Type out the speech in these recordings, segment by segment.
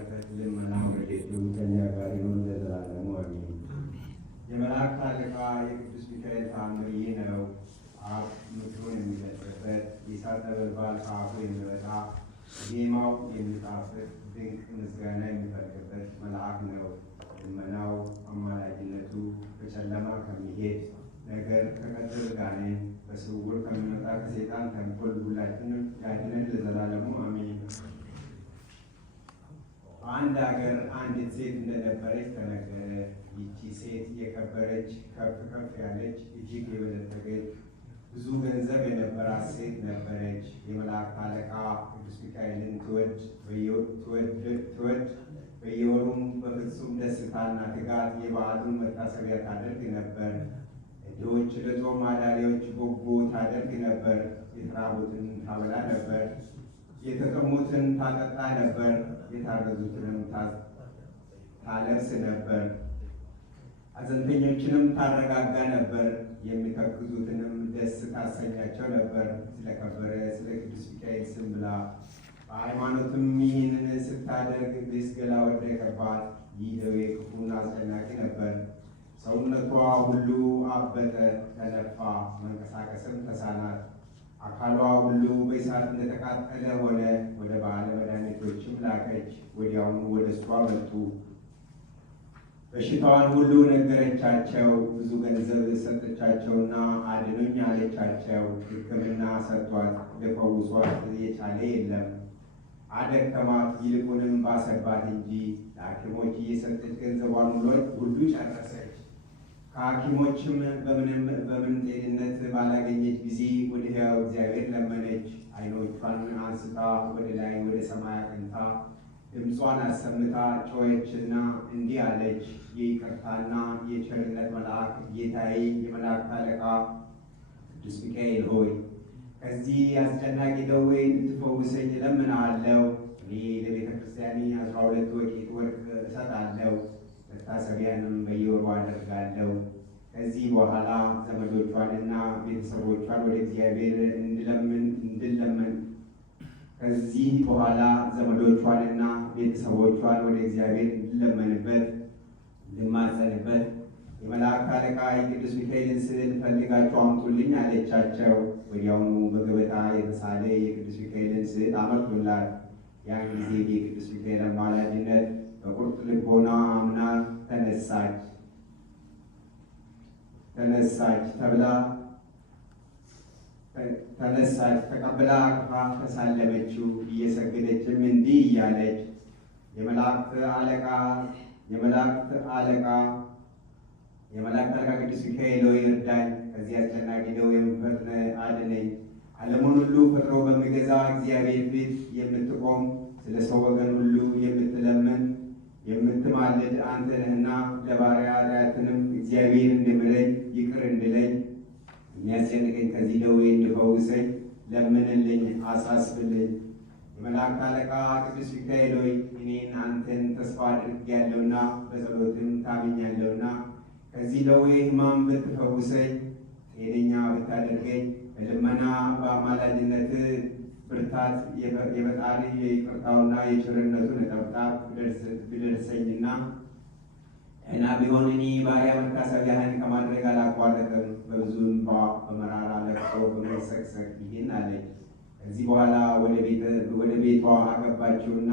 በረከት ልመናው ረድኤቱ ከእኛ ጋር ይሁን ለዘላለሙ አሜን። የመላእክት አለቃ የቅዱስ ሚካኤል ተአምር ይህ ነው። አብ ምክሩን የሚገልጽበት የእሳት ነበልባል ከአፉ የሚወጣ ዜማው የሚጣፍጥ ድንቅ ምስጋና የሚፈልቅበት መልአክ ነው። ልመናው አማላጅነቱ በጨለማ ከሚሄድ ነገር ከቀትር ጋኔን በስውር ከሚመጣ ከሰይጣን ተንኮል ሁላችንም ያድነን ለዘላለሙ አሜን። አንድ ሀገር አንዲት ሴት እንደነበረች ተነገረ። ይቺ ሴት የከበረች ከፍ ከፍ ያለች እጅግ የበለጸገች ብዙ ገንዘብ የነበራት ሴት ነበረች። የመላእክት አለቃ ቅዱስ ሚካኤልን ትወድ በየወሩም በፍጹም ደስታና ትጋት የበዓሉን መታሰቢያ ታደርግ ነበር። ድሆች ለጾም አዳሪዎች በጎ ታደርግ ነበር። የተራቡትን ታበላ ነበር። የተጠሙትን ታጠጣ ነበር። የታረዙትንም ታለብስ ነበር። ሐዘንተኞችንም ታረጋጋ ነበር። የሚተክዙትንም ደስ ታሰኛቸው ነበር። ስለከበረ ስለ ቅዱስ ሚካኤል ስም ብላ በሃይማኖትም ይህንን ስታደርግ ብስገላ ወደቀባት። ይህ ደዌ ክፉና አስጨናቂ ነበር። ሰውነቷ ሁሉ አበጠ፣ ተነፋ፣ መንቀሳቀስም ተሳናት። አካሏ ሁሉ በእሳት እንደተቃጠለ ሆነ። ወደ ባለ መድኃኒቶችም ላከች። ወዲያውኑ ወደ እሷ መጡ። በሽታዋን ሁሉ ነገረቻቸው። ብዙ ገንዘብ ሰጠቻቸውና አድኑኝ አለቻቸው። ሕክምና ሰጥቷት ሊፈውሷት የቻለ የለም። አደከማት፣ ይልቁንም ባሰባት እንጂ። ለሐኪሞች እየሰጠች ገንዘቧን ሁሉ ጨረሰች። ከሐኪሞችም በምን ጤንነት ባላገኘች ጊዜ ወደ ሕያው እግዚአብሔር ለመነች። ዓይኖቿን አንስታ ወደ ላይ ወደ ሰማይ አቅንታ ድምጿን አሰምታ ጮኸችና እንዲህ አለች። የይቅርታና የቸርነት መልአክ ጌታዬ፣ የመላእክት አለቃ ቅዱስ ሚካኤል ሆይ ከዚህ አስጨናቂ ደዌ እንድትፈውሰኝ እለምንሃለሁ። እኔ ለቤተ ክርስቲያኔ 12 ወቄት ወርቅ እሰጣለሁ። መታሰቢያንም በየወሩ አደርጋለሁ። ከዚህ በኋላ ዘመዶቿንና ቤተሰቦቿን ወደ እግዚአብሔር እንድለመንበት እንድማጸንበት የመላእክት አለቃ የቅዱስ ሚካኤልን ስዕል ፈልጋችሁ አምጡልኝ አለቻቸው። ወዲያውኑ በገበታ የተሳለ የቅዱስ ሚካኤልን ስዕል አመጡላት። ያን ጊዜ የቅዱስ ሚካኤል አማላጅነት በቁርጥ ልቦና አምና ተነሳች ተቀብላ አቅፋ ተሳለመችው። እየሰገደችም እንዲህ እያለች የመላእክት አለቃ ቅዱስ ሚካኤል ሆይ እርዳኝ፣ ከዚህ አስጨናቂ ደዌ ፈጥነህ አድነኝ። ዓለሙን ሁሉ ፈጥሮ በሚገዛ እግዚአብሔር ፊት የምትቆም ስለ ሰው ወገን ሁሉ የምትለምን የምትማልድ አንተ ነህና ለባሪያ ኃጢአትንም እግዚአብሔር እንዲምረኝ ይቅር እንድለኝ የሚያስጨንቀኝ ከዚህ ደዌ እንዲፈውሰኝ ለምንልኝ፣ አሳስብልኝ። የመላእክት አለቃ ቅዱስ ሚካኤል ሆይ እኔን አንተን ተስፋ አድርጌያለሁና በጸሎትም ታምኛለሁና ከዚህ ደዌ ሕማም ብትፈውሰኝ፣ ጤነኛ ብታደርገኝ፣ በልመና በአማላጅነት ብርታት የፈጣሪ የይቅርታውና የቸርነቱ ነጠብጣብ ብደርሰኝና እና ቢሆን እኔ ባሪያ መታሰቢያህን ከማድረግ አላቋረጥም። በብዙ እንባ በመራራ ለቅሶ በመሰቅሰቅ ይህን አለች። ከዚህ በኋላ ወደ ቤቷ አገባችውና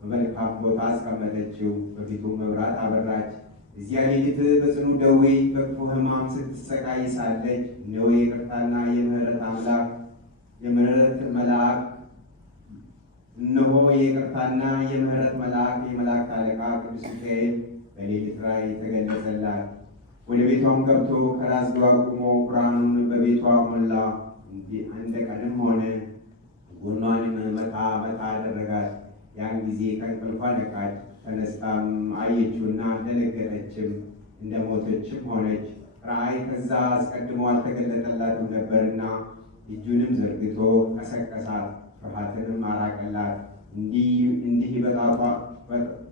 በመልካም ቦታ አስቀመጠችው። በፊቱ መብራት አበራች። እዚያ ሌሊት በጽኑ ደዌ በክፉ ሕማም ስትሰቃይ ሳለች እነሆ የይቅርታና የምሕረት አምላክ መልአክ የመላእክት አለቃ ቅዱስ ሚካኤል በሌሊት ራእይ ተገለጸላት። ወደ ቤቷም ገብቶ ከራስጌዋ ቆሞ ብርሃኑን በቤቷ ሞላ። እንደ ቀንም ሆነ። ጎኗንም መታ አደረጋት። ያን ጊዜ ከእንቅልፏ ነቃች። ተነስታም አየችውና ደነገጠችም፣ እንደ ሞተችም ሆነች። ራእይ ከዛ አስቀድሞ አልተገለጠላትም ነበርና እጁንም ዘርግቶ ቀሰቀሳት፣ ፍርሃትንም አራቀላት። እንዲህ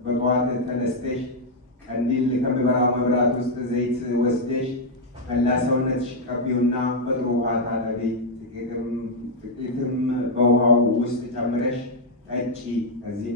በጠዋት ተነስተሽ ቀንዲል ከሚበራው መብራት ውስጥ ዘይት ወስደሽ መላ ሰውነትሽ ቀቢውና በጥሩ ውሃ ታጠቢ። ጥቂትም በውሃው ውስጥ ጨምረሽ ጠጪ።